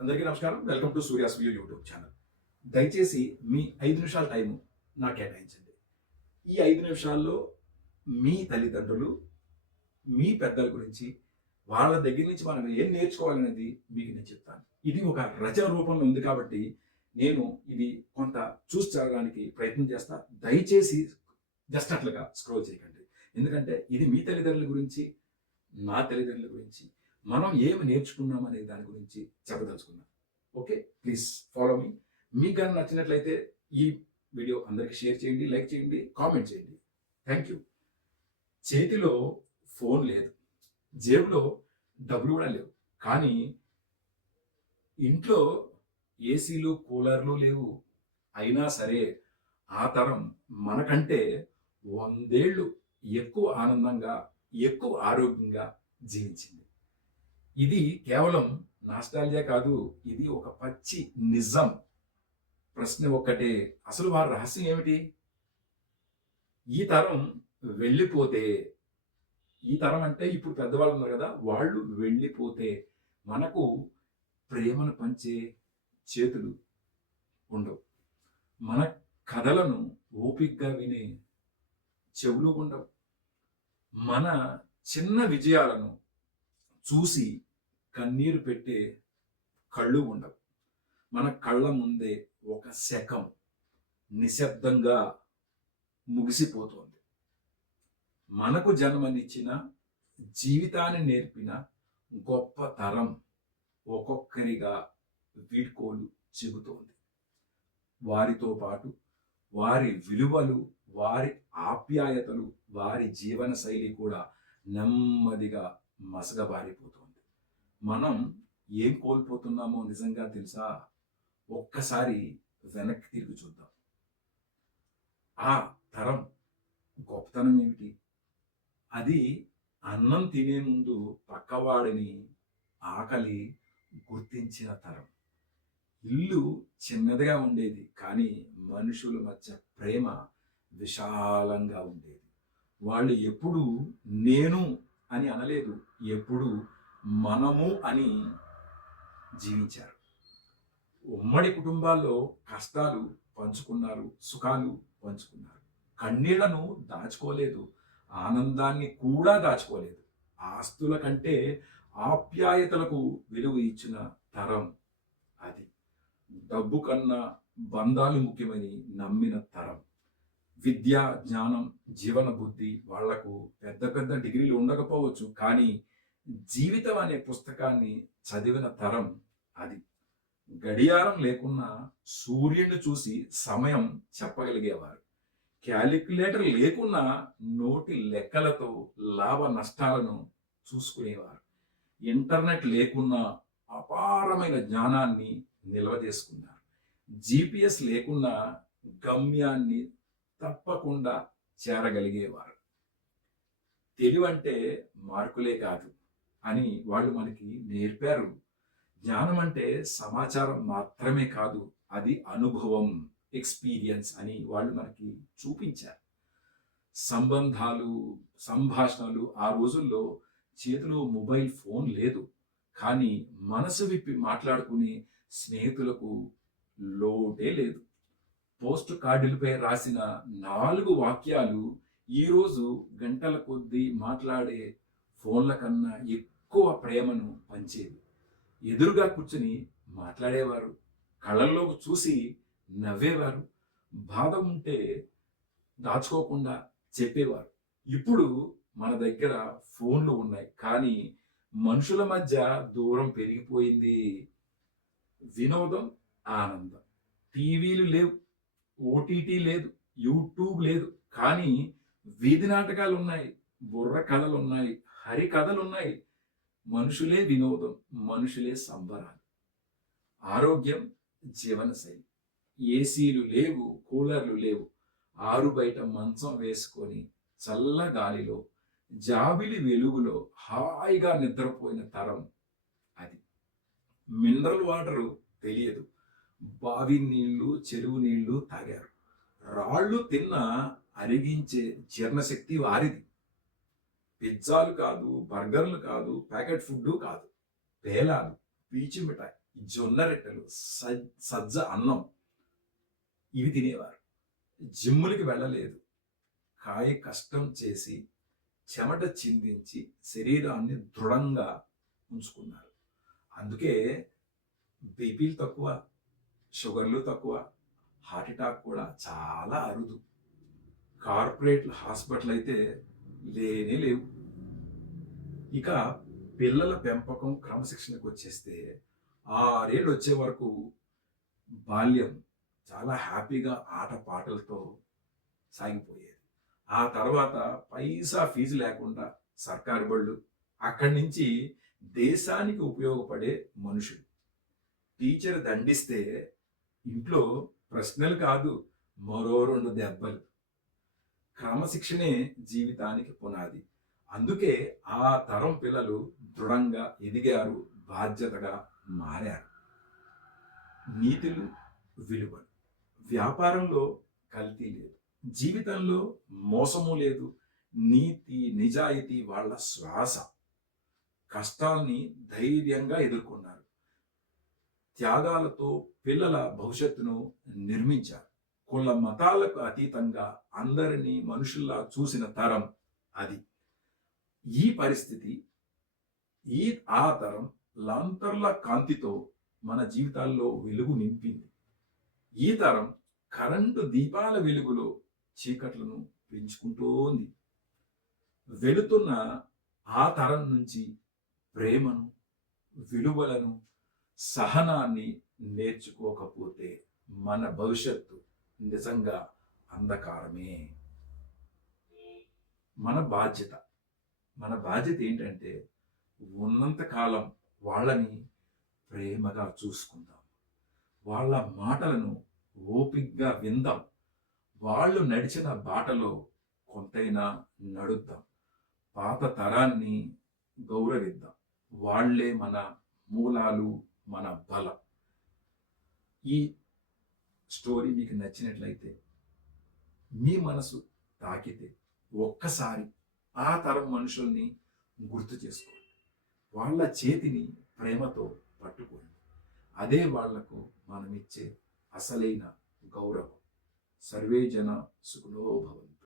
అందరికీ నమస్కారం. Welcome to Surya's view YouTube channel. దయచేసి మీ 5 నిమిషాల టైము నాకు కేటాయించండి. ఈ 5 నిమిషాల్లో మీ తల్లిదండ్రులు, మీ పెద్దల గురించి, వాళ్ళ దగ్గర నుంచి మనం ఏం నేర్చుకోవాలనేది మీకు నేను చెప్తాను. ఇది ఒక రచన రూపంలో ఉంది కాబట్టి నేను ఇది కొంత చూసి చదవడానికి ప్రయత్నం చేస్తా. దయచేసి జస్ట్ అట్లుగా స్క్రోల్ చేయకండి. ఎందుకంటే ఇది మీ తల్లిదండ్రుల గురించి, నా తల్లిదండ్రుల గురించి, మనం ఏమి నేర్చుకున్నాం అనే దాని గురించి చెప్పదలుచుకున్నాం. Okay, please follow me. మీకు కానీ నచ్చినట్లయితే ఈ వీడియో అందరికీ షేర్ చేయండి, లైక్ చేయండి, కామెంట్ చేయండి. Thank you. చేతిలో ఫోన్ లేదు, జేబులో డబ్బులు కూడా లేవు, కానీ ఇంట్లో ఏసీలు కూలర్లు లేవు. అయినా సరే ఆ తరం మనకంటే 100 ఏళ్ళు ఎక్కువ ఆనందంగా, ఎక్కువ ఆరోగ్యంగా జీవించింది. ఇది కేవలం నాస్టాల్జియా కాదు, ఇది ఒక పచ్చి నిజం. ప్రశ్న ఒక్కటే, అసలు వారి రహస్యం ఏమిటి? ఈ తరం వెళ్ళిపోతే, ఈ తరం అంటే ఇప్పుడు పెద్దవాళ్ళు ఉన్నారు కదా, వాళ్ళు వెళ్ళిపోతే మనకు ప్రేమను పంచే చేతులు ఉండవు, మన కథలను ఓపికగా వినే చెవులు ఉండవు, మన చిన్న విజయాలను చూసి కన్నీరు పెట్టే కళ్ళు ఉండవు. మన కళ్ళ ముందే ఒక శకం నిశ్శబ్దంగా ముగిసిపోతోంది. మనకు జన్మనిచ్చిన, జీవితాన్ని నేర్పిన గొప్ప తరం ఒక్కొక్కరిగా వీడ్కోలు చెబుతోంది. వారితో పాటు వారి విలువలు, వారి ఆప్యాయతలు, వారి జీవన శైలి కూడా నెమ్మదిగా మసగబారిపోతోంది. మనం ఏం కోల్పోతున్నామో నిజంగా తెలుసా? ఒక్కసారి వెనక్కి తిరిగి చూద్దాం. ఆ తరం గొప్పతనం ఏమిటి? అది అన్నం తినే ముందు పక్కవాడిని ఆకలి గుర్తించిన తరం. ఇల్లు చిన్నదిగా ఉండేది, కానీ మనుషుల మధ్య ప్రేమ విశాలంగా ఉండేది. వాళ్ళు ఎప్పుడు నేను అని అనలేదు, ఎప్పుడు మనము అని జీవించారు. ఉమ్మడి కుటుంబాల్లో కష్టాలు పంచుకున్నారు, సుఖాలు పంచుకున్నారు. కన్నీళ్లను దాచుకోలేదు, ఆనందాన్ని కూడా దాచుకోలేదు. ఆస్తుల కంటే ఆప్యాయతలకు విలువ ఇచ్చిన తరం అది. డబ్బు కన్నా బంధాలు ముఖ్యమని నమ్మిన తరం. విద్య, జ్ఞానం, జీవన బుద్ధి వాళ్లకు పెద్ద పెద్ద డిగ్రీలు ఉండకపోవచ్చు, కానీ జీవితం అనే పుస్తకాన్ని చదివిన తరం అది. గడియారం లేకున్నా సూర్యుడిని చూసి సమయం చెప్పగలిగేవారు. క్యాలిక్యులేటర్ లేకున్నా నోటి లెక్కలతో లాభ నష్టాలను చూసుకునేవారు. ఇంటర్నెట్ లేకున్నా అపారమైన జ్ఞానాన్ని నిల్వదేసుకున్నారు. జిపిఎస్ లేకున్నా గమ్యాన్ని తప్పకుండా చేరగలిగేవారు. తెలివంటే మార్కులే కాదు అని వాళ్ళు మనకి నేర్పారు. జ్ఞానం అంటే సమాచారం మాత్రమే కాదు, అది అనుభవం, ఎక్స్పీరియన్స్ అని వాళ్ళు మనకి చూపించారు. సంబంధాలు, సంభాషణలు, ఆ రోజుల్లో చేతిలో మొబైల్ ఫోన్ లేదు, కానీ మనసు విప్పి మాట్లాడుకునే స్నేహితులకు లోటే లేదు. పోస్ట్ కార్డులపై రాసిన 4 వాక్యాలు ఈరోజు గంటల కొద్దీ మాట్లాడే ఫోన్ల కన్నా ఎక్కువ ప్రేమను పంచేవి. ఎదురుగా కూర్చుని మాట్లాడేవారు, కళ్ళల్లోకి చూసి నవ్వేవారు, బాధ ఉంటే దాచుకోకుండా చెప్పేవారు. ఇప్పుడు మన దగ్గర ఫోన్లు ఉన్నాయి, కానీ మనుషుల మధ్య దూరం పెరిగిపోయింది. వినోదం, ఆనందం, టీవీలు లేవు, ఓటీటీ లేదు, యూట్యూబ్ లేదు, కానీ వీధి నాటకాలు ఉన్నాయి, బుర్ర కథలు ఉన్నాయి, హరి కథలు ఉన్నాయి. మనుషులే వినోదం, మనుషులే సంబరాలు. ఆరోగ్యం, జీవనశైలి. ఏసీలు లేవు, కూలర్లు లేవు. ఆరు బయట మంచం వేసుకొని చల్ల గాలిలో, జాబిలి వెలుగులో హాయిగా నిద్రపోయిన తరం అది. మినరల్ వాటరు తెలియదు, బావి నీళ్లు, చెరువు నీళ్లు తాగారు. రాళ్ళు తిన్న అరిగించే జీర్ణశక్తి వారిది. పిజ్జాలు కాదు, బర్గర్లు కాదు, ప్యాకెట్ ఫుడ్ కాదు, పేలాలు, పీచు మిఠాయి, జొన్న రొట్టెలు, సజ్జ అన్నం ఇవి తినేవారు. జిమ్ములకి వెళ్ళలేదు. కాయ కష్టం చేసి చెమట చిందించి శరీరాన్ని దృఢంగా ఉంచుకున్నారు. అందుకే బీపీలు తక్కువ, షుగర్లు తక్కువ, హార్ట్ అటాక్ కూడా చాలా అరుదు. కార్పొరేట్ హాస్పిటల్ అయితే లేనే లేవు. ఇక పిల్లల పెంపకం క్రమశిక్షణకు వచ్చేస్తే 6 ఏళ్ళు వచ్చే వరకు బాల్యం చాలా హ్యాపీగా ఆటపాటలతో సాగిపోయేది. ఆ తర్వాత పైసా ఫీజు లేకుండా సర్కారు బళ్ళు, అక్కడి నుంచి దేశానికి ఉపయోగపడే మనుషులు. టీచర్ దండిస్తే ఇంట్లో ప్రశ్నలు కాదు, మరో 2 దెబ్బలు. క్రమశిక్షణే జీవితానికి పునాది. అందుకే ఆ తరం పిల్లలు దృఢంగా ఎదిగారు, బాధ్యతగా మారారు. నీతులు, విలువలు. వ్యాపారంలో కల్తీ లేదు, జీవితంలో మోసము లేదు. నీతి, నిజాయితీ వాళ్ళ శ్వాస. కష్టాల్ని ధైర్యంగా ఎదుర్కొన్నారు. త్యాగాలతో పిల్లల భవిష్యత్తును నిర్మించారు. కుల మతాలకు అతీతంగా అందరినీ మనుషుల్లా చూసిన తరం అది. ఈ పరిస్థితి, ఆ తరం లాంతర్ల కాంతితో మన జీవితాల్లో వెలుగు నింపింది. ఈ తరం కరెంటు దీపాల వెలుగులో చీకట్లను పెంచుకుంటోంది. వెళుతున్న ఆ తరం నుంచి ప్రేమను, విలువలను, సహనాన్ని నేర్చుకోకపోతే మన భవిష్యత్తు నిజంగా అంధకారమే. మన బాధ్యత ఏంటంటే ఉన్నంత కాలం వాళ్ళని ప్రేమగా చూసుకుందాం. వాళ్ళ మాటలను ఓపిగ్గా విందాం. వాళ్ళు నడిచిన బాటలో కొంతైనా నడుద్దాం. పాత తరాన్ని గౌరవిద్దాం. వాళ్ళే మన మూలాలు, మన బలం. ఈ స్టోరీ మీకు నచ్చినట్లయితే, మీ మనసు తాకితే ఒక్కసారి ఆ తరం మనుషుల్ని గుర్తు చేసుకోండి. వాళ్ళ చేతిని ప్రేమతో పట్టుకోండి. అదే వాళ్లకు మనమిచ్చే అసలైన గౌరవం. సర్వే జన సుఖినో భవంతు.